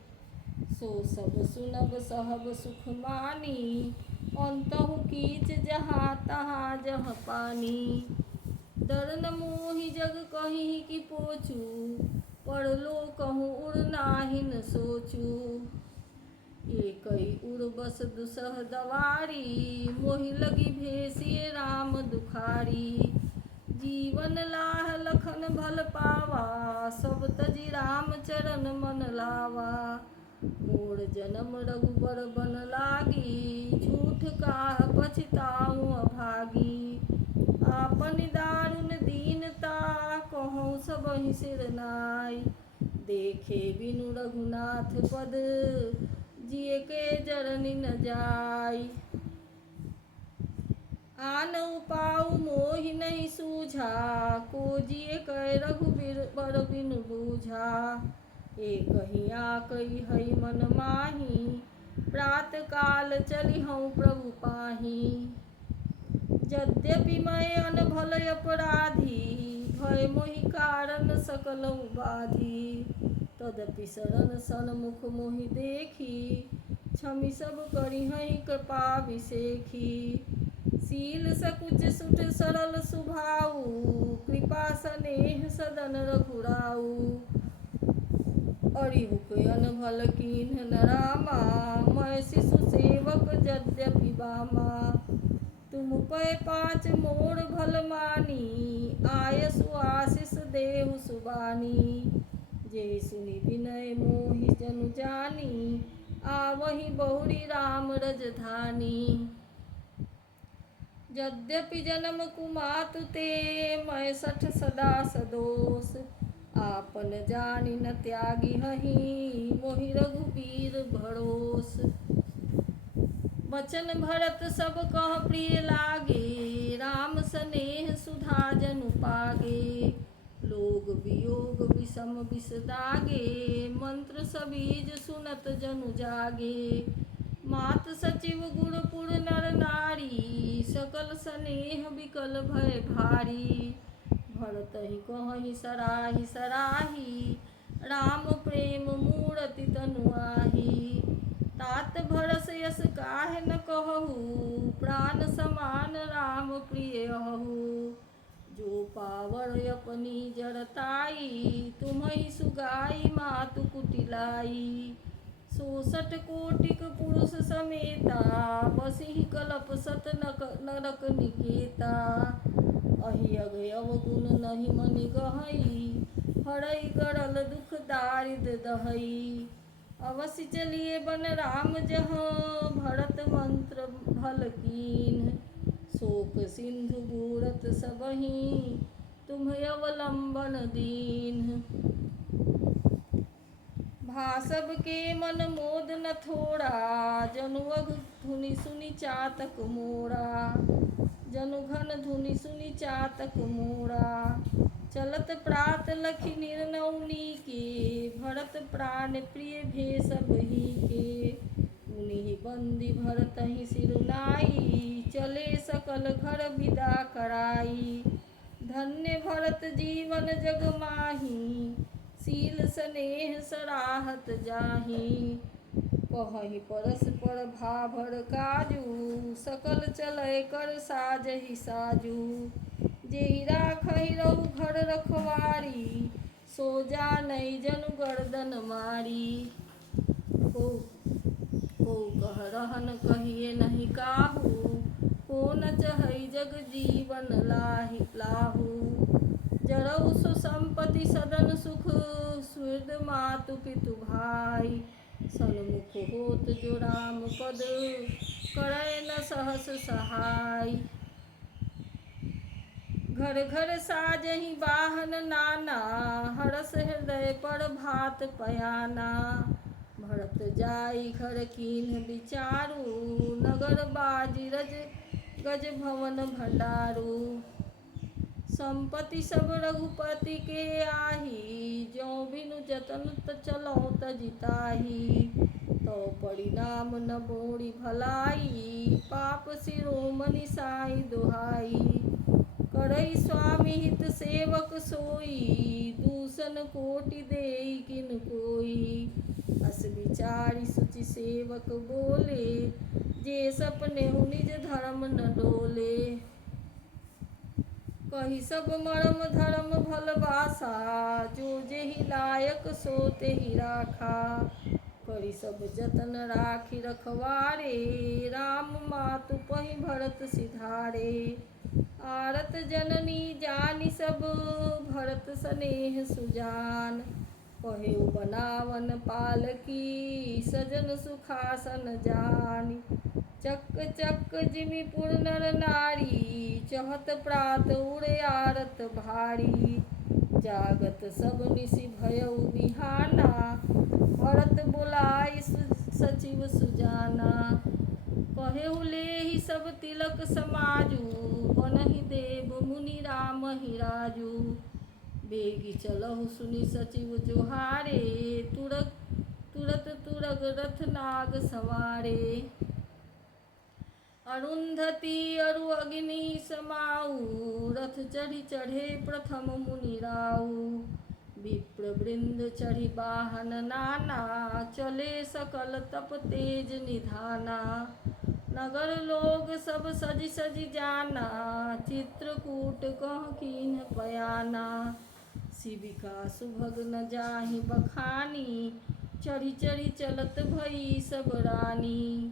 सो सब सुनब सहब सुख मानी, अन्तहु कीच जहाँ तहाँ जह पानी। डर न मोहि जग कहिहि कि पोचू, परलो कहूँ उर नाही न सोचू। एकई उर बस दुसह दवारी, मोहि लगी भेसिए राम दुखारी। जीवन लाह लखन भल पावा, सब तजी राम चरण मन लावा। मोर जन्म रघुबर बन लागी, झूठ काह पछिताऊँ अभागी। आपन दारुण दीनता, कहूँ सबहि सिर नाई। देखे बिनु रघुनाथ पद, जिय के जरनि न जाई। आन उपाऊ मोहि नहीं सूझा, को जिय कै रघुबर बिनु बूझा। एकहि आकई हई मन माही, प्रात काल चलिहउँ प्रभु पाही। यद्यपि मैं अनभल अपराधी, भय मोहि कारण सकलउ बाधी। तदपि शरण सन्मुख मोहि देखी, क्षमि सब करिहहि कृपा बिसेखी। शील सकुच सुठ सरल सुभाऊ, कृपा स्नेह सदन रघुराऊ। अरिहुक अनभल कीन्ह न रामा, मैं शिशु सेवक यद्यपि बामा। तुम पै पाँच मोर भल मानी, आयसु आशीष देहु सुबानी। जे सुनि विनय मोहि जनु जानी, आवहि बहुरी राम रजधानी। यद्यपि जन्म कुमातु ते, मैं सठ सदा सदोष। आपन जानि न त्यागी हहि, मोहि रघुबीर भरोस। बचन भरत सब कह प्रिय लागे, राम सनेह सुधा जनु पागे। लोग वियोग विषम विष दागे, मंत्र सबीज सुनत जनु जागे। मात सचिव गुरुपुर नर नारी, सकल स्नेह विकल भय भारी। भरत ही कहहि सराहि सराही, राम प्रेम मूरति तनु आही। तात भरस यस काहे न कहूँ, प्राण समान राम प्रिय हहु। जो पावर अपनी जड़ताई, तुम्हि सुगाई मातु कुटिलाई। 64 कोटिक पुरुष समेता, बसिहि कलप सत नरक निकेता। अहि अघ अवगुण नहि मनि गहई, हरई गरल दुख दारिद दहई। अवसि चलिए बन राम जहाँ, भरत मंत्र भल कीन्ह। शोक सिंधु बूढ़त सबहि, तुम अवलंबन दीन्ह। भासब के मन मोद न थोड़ा, जनु अघ धुनि सुनि चातक मोरा। जनु घन धुनि सुनि चातक मोरा। चलत प्रात लखि निर्नौनी के, भरत प्राण प्रिय भे सबहि के। मुनि बंदी भरतहि सिरुनाई, चले सकल घर विदा कराई। धन्य भरत जीवन जग माही, शील स्नेह सराहत जाही। कहहि परस्पर भाभर काजू, सकल चलै कर साजहि साजू। जेहि राखहि रहु घर रखवारी, सो जानै जनु गर्दन मारी। को कह रहन कहिए नहीं काहू, को न चहै जग जीवन लाहू। जरऊ सो संपत्ति सदन सुख, सुहृद मातु पितु भाई। सन्मुख होत जो राम पद, करै न सहस सहाय। घर घर साजहि वाहन नाना, हरस हृदय पर भात पयाना। भरत जाई घर कीन्ह विचारु, नगर बाजी गज भवन भंडारू। संपत्ति सब रघुपति के आही, ज्यों बिनु जतन चलौं तजिताही। तो परिणाम न बोड़ी भलाई, पाप शिरोमणि साई दुहाई। करई स्वामी हित सेवक सोई, दूषण कोटि देई किन कोई। अस विचारि सुचि सेवक बोले, जे सपनेहु निज धर्म न डोले। कही सब मरम धर्म भल बासा, जो जेहि लायक सो तेहि राखा। करी सब जतन राखी रखवारे, राम मातु पहि भरत सिधारे। आरत जननी जानि सब, भरत स्नेह सुजान। कहेउ बनावन पालकी, सजन सुखासन जानी। चक चक जिमि पुर नर नारी, चहत प्रात उड़े आरत भारी। जागत सब निसि भयउ बिहाना, भरत बोलाई सचिव सुजाना। कहेउ लेहि सब तिलक समाजू, बनहि देव मुनि रामहि राजू। बेगी चलहु सुनि सचिव जोहारे, तुरत तुरग रथ नाग सवारे। अरुंधति अरु अग्नि समाऊ, रथ चढ़ि चढ़े प्रथम मुनि राऊ। विप्र वृंद चढ़ि वाहन नाना, चले सकल तप तेज निधाना। नगर लोग सब सजि सजि जाना, चित्रकूट कह कीन्ह पयाना। शिविका सुभग न जाहि बखानी, चढ़ी चढ़ी चलत भई सब रानी।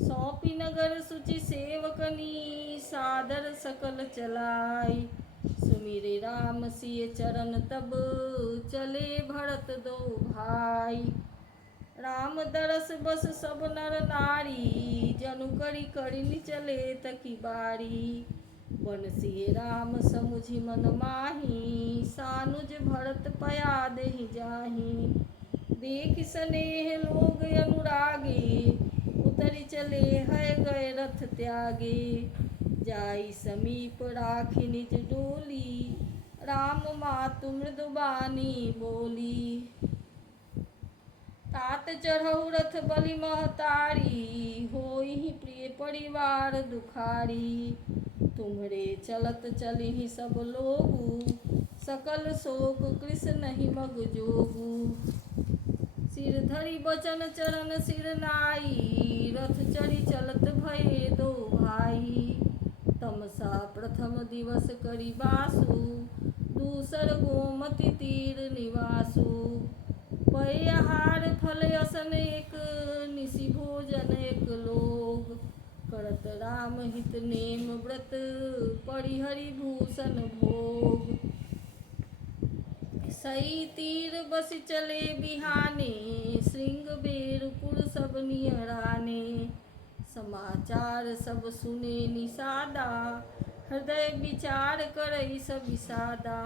सौंपी नगर सुचि सेवकनी, सादर सकल चलाई। सुमिरे राम सिय चरण तब, चले भरत दो भाई। राम दरस बस सब नर नारी, जनु करी करिनि चले तकी बारी। बनसिए राम समुझि मन माही, सानुज भरत पया देहि जाहि। देख स्नेह लोग अनुरागे, उतरि चले है गए रथ त्यागे। जाई समीप राखी निज डोली, राम मातु मृदु बानी बोली। तात चढ़ऊ रथ बलि महतारी, होई प्रिय परिवार दुखारी। तुम्हरे चलत चलिहि सब लोगु, सकल शोक कृष्ण मग जोगु। सिर धरि बचन चरण सिर नाई, रथ चढ़ी चलत भये दो भाई। तमसा प्रथम दिवस करि बासु, दूसर गोमति तीर निवासु। पय आहार फल असन एक, निसि भोजन एक लोग। करत राम हित नेम व्रत, परिहरि भूषण भोग। सई तीर बसि चले बिहाने, श्रृंग बेरपुर सब नियराने। समाचार सब सुने निषादा, हृदय विचार करई सब विषादा।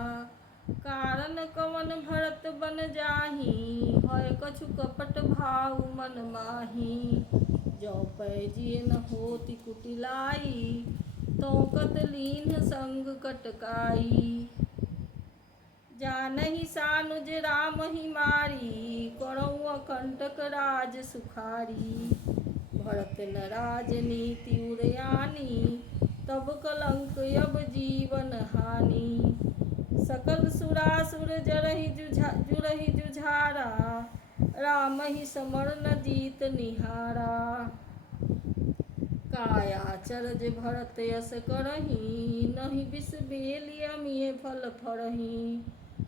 कारण कवन भरत बन जाहि, हय कछु कपट भाव मन माही। जौ पै जिय न होति कुटिलाई, तौ कत लीन्ह संग कटकाई। जानहि सानुज राम ही मारी, करौं अकंटक राज सुखारी। भरत न राजनीति उरयानी, तब कलंक अब जीवन हानि। सकल सुरासुर जुरहि जुझारा, राम ही समर न जीत निहारा। काया चरज भरत यस करही, नहीं बिस बेली अमिय फल फरही।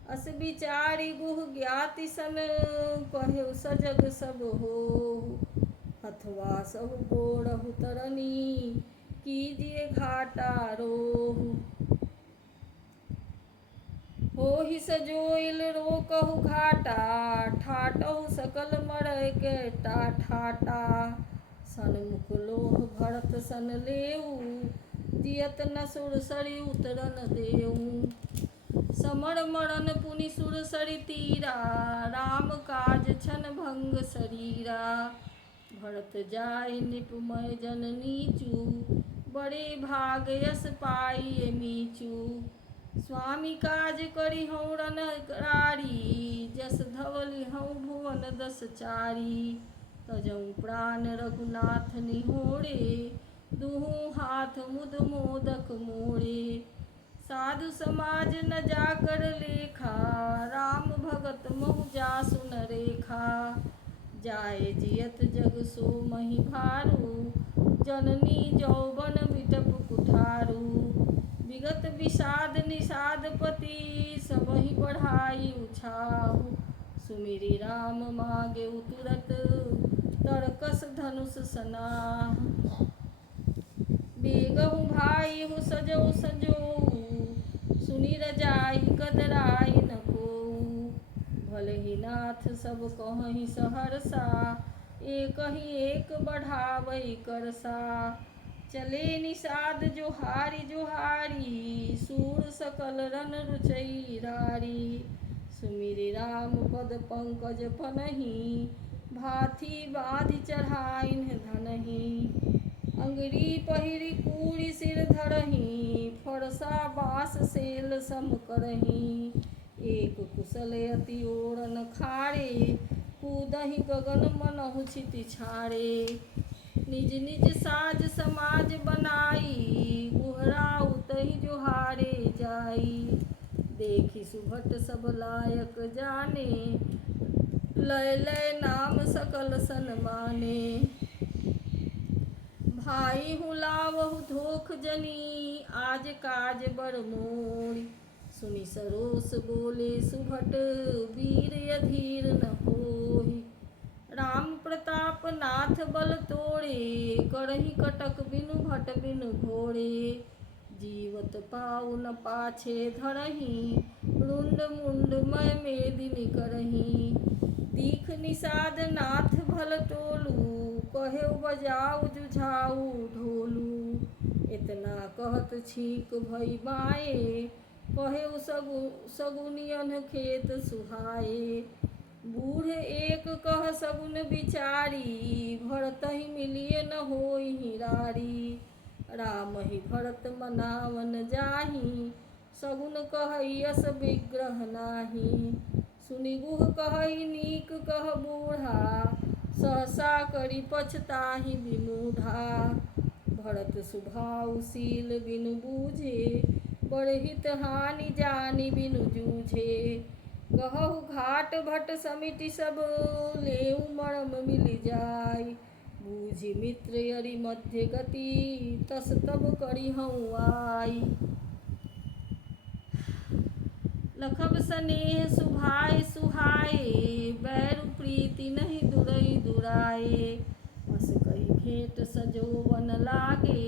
अस विचारि गुह ज्ञाति सन, कहेउ सजग सब होहु। अथवा सब बोरहु तरनी, कीजिए घाटा रोहु। होहि सजोइल रोकहु घाटा, ठाटहु सकल मरय के ठाटा। सनमुख लोह भरत सन लेऊ, जियत न सुरसरि उतरन देऊ। समर मरन पुनि सुरसरि तीरा, राम काज छन भंग शरीरा। भरत जाय निपमय जन नीचु, बड़े भाग यस पाइए मीचु। स्वामी काज करिहउँ रन रारी, जस धवलिहउँ भुवन दस चारी। तजौं प्राण रघुनाथ निहोरे, दुहु हाथ मुद मोदक मोरे। साधु समाज न जाकर लेखा, राम भगत महु जासु न रेखा। जाय जियत जग सो महि भारू, जननी जौवन बिटप कुठारू। विगत विषाद निषाद पति, सबहि बढ़ाई उछाहु। सुमिरि राम मांगेउ तुरत, तरकस धनुष सनाह। बेगहु भाइहु सजौ संजोऊ, सुनि रजाई कदराई न कोऊ। भलहि नाथ सब कहहि सहरसा, एकहि एक बढ़ावै करसा। चले निषाद जोहारि जोहारी, सूर सकल रन रुचई रारी। सुमिरि राम पद पंकज फनहि, भाथी बाँधि चढ़ाइन्ह धनहि। अंगरी पहिरि कूरि सिर धरहि, फरसा बाँस सेल सम करहि। एक कुशल अति ओरन खारे, कूदहि गगन मनहु क्षिति छाड़े। निज निज साज समाज बनाई, गुहराउतहि जोहारे जाई। देखि सुभट सब लायक जाने, लय लय नाम सकल सन्माने। भाई हुलावहु धोख जनी, आज काज बर मोरी। सुनि सरोस बोले सुभट वीर अधीर न होहि। राम प्रताप नाथ बल तोड़े करहि कटक बिनु भट बिनु घोड़े। जीवत पाउ न पाछे धरहि रुंड मुंड मय मेदिनी करहि। दीख निषाद नाथ भल टोलू कहेउ बजाऊ जुझाऊ ढोलू। इतना कहत छीक भई माए कहेउ सगुनियन खेत सुहाए। बूढ़ एक कह सगुन बिचारी भरतहि मिलिए न होई रारी। राम ही भरत मनावन जाहि सगुन कहई यस विग्रह नाही। सुनि गुह कहई नीक कह बूढ़ा सहसा करि पछताहि विमूढ़ा। भरत सुभाउ सील बिनु बूझे बड़ हित हानि जानि बिनु जूझे। कहु घाट भट समिति सब लेउ मरम मिलि जाय। बूझि मित्र यरि मध्य गति तस तब करिहउँ आय। लखब सनेह सुभाए सुहाए बैरु प्रीति नहीं दुरई दुराए। बस कही भेंट सजोवन लागे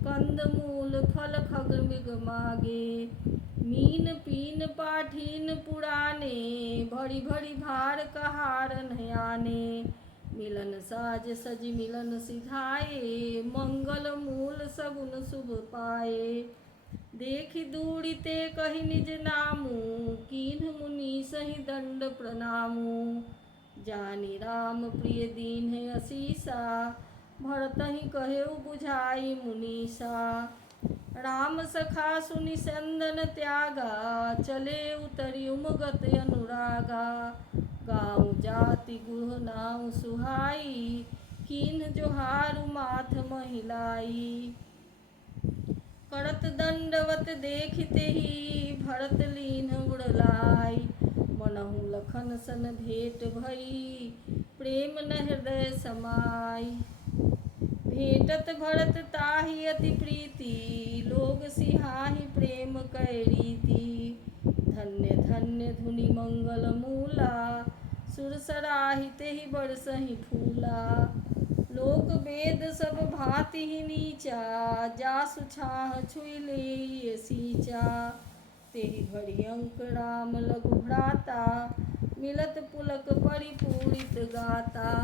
कंद मूल फल खग मृग मागे। मीन पीन पाठीन पुराने भरी भरी भार कहार नयाने। मिलन साज सज मिलन सिधाए मंगल मूल सगुन शुभ पाए। देखि दूरि ते कहि निज नामु कीन्ह मुनि सहि दंड प्रणामु। जानि राम प्रिय दीन्ह असीसा भरतहि कहेउ बुझाई मुनीसा। राम सखा सुनि संदन त्यागा चले उतरि उमगत अनुरागा। गाँव जाति गुह नाउ सुहाई कीन्ह जोहारु माथ महिलाई। करत दंडवत देखितेहि भरत लीन्ह उड़लाई। मनहु लखन सन भेंट भई प्रेम न हृदय समाई। भेटत भरत ताहि अति प्रीति लोग सिहाहि प्रेम कै रीति। धन्य धन्य धुनि मंगल मूला सुर सराहि तेहि बरसहि फूला। लोक वेद सब भांति ही नीचा जासु छाह छुई लेई सींचा। तेहि घड़ी अंक राम लघु भ्राता मिलत पुलक परिपूरित गाता।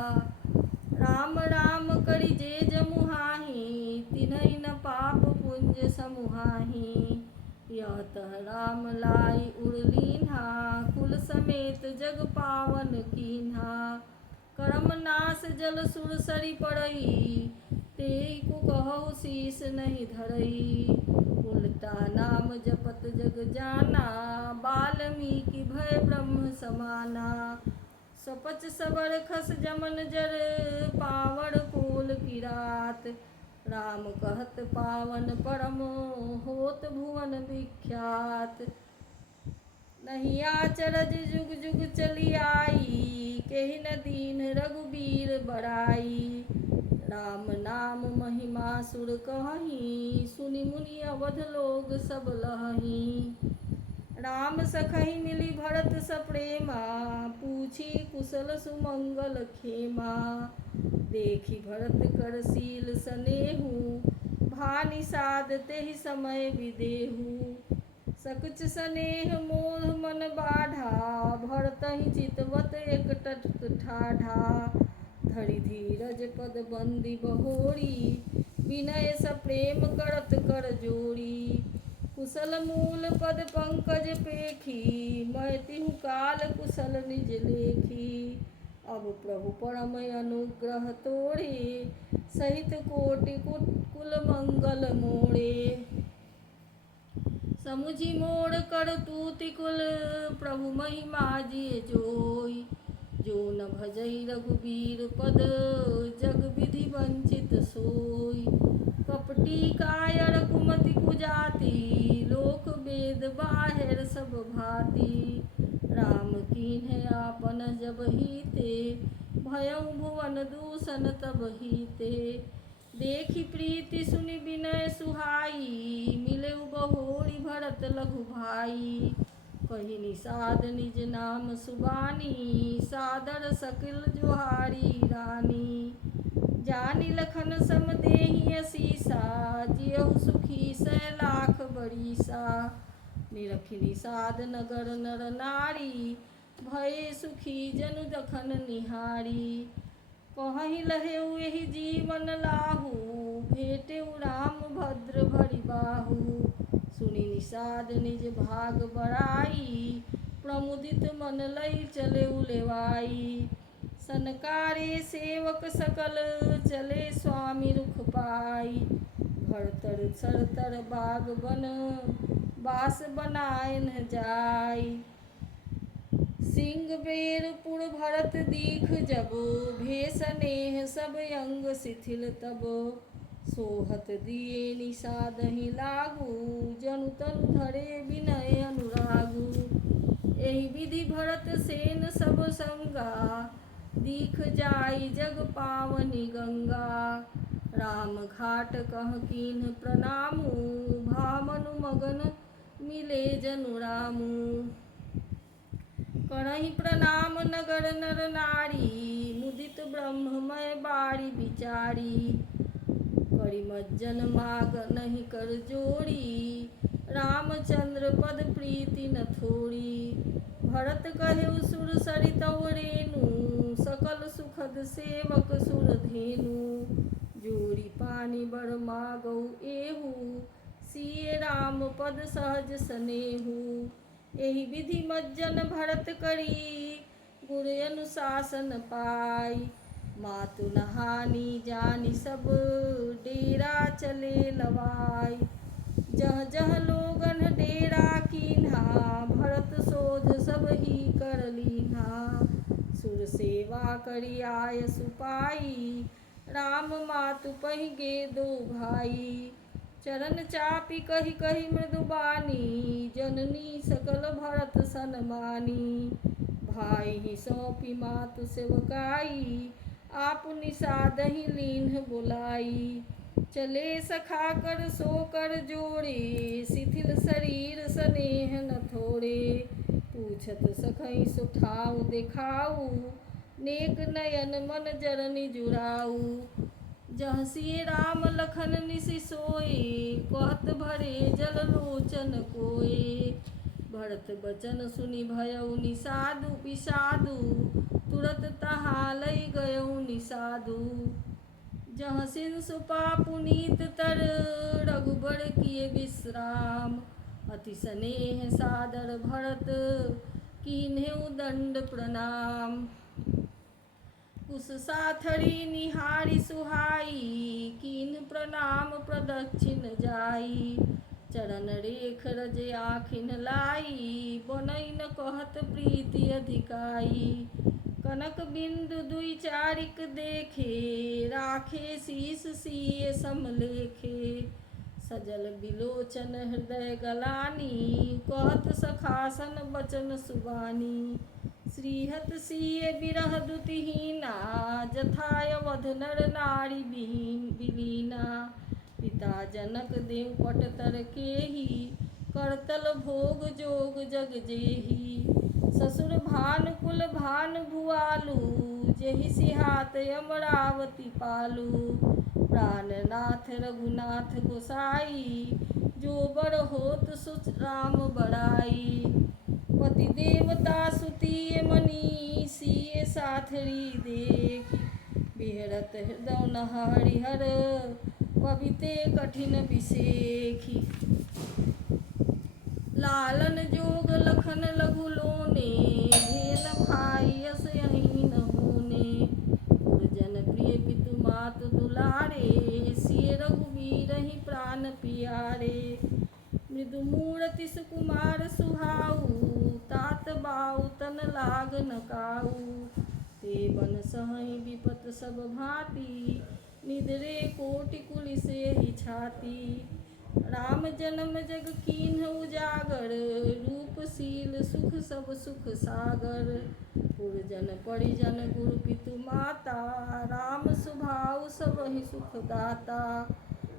राम राम करि जे जमुहाहि तिन्हहि न पाप पुंज समुहाहि। यह तह राम लाई उर लीन्हा कुल समेत जग पावन कीन्हा। करम नास जल सुर सरि पड़ई तेहि को कहु शीस नहीं धरई। उलटा नाम जपत जग जाना वाल्मीकि भय ब्रह्म समाना। सपच सबर खस जमन जर पावड़ कोल की रात। राम कहत पावन परम होत भुवन विख्यात। नहीं आचरज जुग जुग चली आई केहि न दीन रघुबीर बड़ाई। राम नाम महिमा सुर कहहीं सुनि मुनि अवध लोग सब लहहीं। राम सखहि मिली भरत सप्रेमा पूछी कुशल सुमंगल खेमा। देखि भरत कर सील सनेहु भानि साध तेहि समय विदेहु। सकुच स्नेह मोह मन बाढ़ा भरतहि चितवत एकटक ठाढ़ा। धरि धीरज पद बंदी बहोरी विनय सप्रेम करत कर जोड़ी। कुशल मूल पद पंकज पेखी मैं तिहु काल कुशल निज लेखी। अब प्रभु परम अनुग्रह तोड़े सहित कोटि कुल मंगल मोड़े। समुझि मोर कर तूति कुल प्रभु महिमा जिय जोई। जो न भजई रघुबीर पद जग विधि वंचित सोई। कपटी कायर कुमति कुजाति लोक वेद बाहिर सब भांति। राम कीन्ह आपन जब हीते भयउ भुवन दूषण तब हीते। देखी प्रीति सुनि विनय सुहाई, मिले बहोरी भरत लघु भाई। कही निषाद निज नाम सुबानी, सादर सकल जोहारी रानी। जानी लखन सम देहि असीसा, जियहु सुखी सै लाख बरीसा। निरखि निषाद नगर नर नारी, भये सुखी जनु जखन निहारी। कहहि लहेउ एहि जीवन लाहू, भेटेउ राम भद्र भरि बाहू। सुनि निषाद निज भाग बड़ाई, प्रमुदित मन लई चलेउ लेवाई। सनकारे सेवक सकल, चले स्वामी रुख पाई। भरतर सरतर बाग बन, बास बनाए न जाई। सिंह बेरपुर भरत दीख जब, भेष नेह सब अंग शिथिल तब। सोहत दिए निषादहि लागू, जनु तनु धरे विनय अनुरागू। एहि विधि भरत सेन सब संगा, दीख जाई जग पावनी गंगा। राम घाट कह कीन्ह प्रणामू, भामनु मगन मिले जनु रामू। करहि प्रणाम नगर नर नारी, मुदित ब्रह्ममय बारी बिचारी। करि मज्जन माग नहीं कर जोड़ी, रामचंद्र पद प्रीति न थोड़ी। भरत कहेउ सुर सरितउ रेणु, सकल सुखद सेवक सुर धेनु। जोड़ी पानी बर मागौ एहू, सिए राम पद सहज सनेहू। एहि विधि मज्जन भरत करी, गुर अनुशासन पाई। मातु नहानी जानि सब, डेरा चले लवाई। जह जह लोगन डेरा कीन्हा, भरत शोध सब ही कर लीन्हा। सुर सेवा करी आय सुपाई, राम मातु पहि गे दो भाई। चरण चापि कहि कहि मृदुबानी, जननी सकल भरत सनमानी। भाई सौंपी मातु सेवकाई, आप निषादहि लीन्ह बुलाई। चले सखा कर सो कर जोड़े, शिथिल शरीर स्नेह न थोड़े। पूछत सखहि सो ठाउ देखाऊ, नेक नयन मन जरनि जुड़ाऊ। जह सिय राम लखन निसि सोए, कहत भरे जल लोचन कोए। भरत बचन सुनि भयउ निषादु विषादु, तुरत तहाँ लई गयउ निषादु। जह सिंसुपा पुनीत तर, रघुबर किए विश्राम। अति स्नेह सादर भरत, कीन्हेउ दंड प्रणाम। कुश साथरी निहारी सुहाई, कीन्ह प्रणाम प्रदक्षिण जाई। चरण रेख रज आखिन लाई, बनई न कहत प्रीति अधिकाई। कनक बिंदु दुई चारिक देखे, राखे शीस सिए समलेखे। सजल बिलोचन हृदय गलानी, कहत सखासन बचन सुबानी। श्रीहत सिए बिरह दुतिहीना, जथाय अवध नर नारी बिलीना। पिता जनक देव पट तर केही, करतल भोग जोग जग जेही। ससुर भानुकुल भानु भुआलु, जेहि सिहात अमरावती पालू। प्राणनाथ रघुनाथ गोसाई, जो बर होत सुच राम बड़ाई। पति देवता सुतिय मनी, सिए साथरी देखी। बिहरत हृदय न हरिहर, पविते कठिन बिसेखी। लालन जोग लखन लघु लोने, भेल भाई यस यही न होने। गुरजन प्रिय पितु मातु दुलारे, सिय रघुवीरहि प्राण पियारे। मृदु मूरति सुकुमार सुहाऊ, तात बाऊ तन लाग न काऊ। ते बन सहई विपत सब भांति, निदरे कोटि कुलिसेहि छाती। राम जन्म जग कीन्ह उजागर, रूपशील सुख सब सुख सागर। पुरजन परिजन गुरु पितु माता, राम सुभाउ सब सबहि सुखदाता।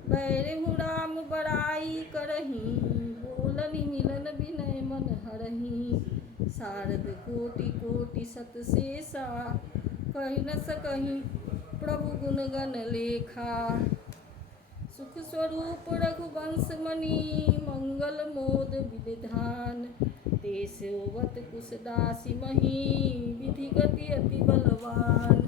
बैरहु राम बड़ाई करहीं, बोलनि मिलन बिनय मन हरहीं। शारद कोटि कोटि सत शेषा, कहि न सकहीं प्रभु गुण गण लेखा। सुख स्वरूप रघुवंश मणि, मंगल मोद विनिधान। देशोवत कुशदासी मही, विधि गति अति बलवान।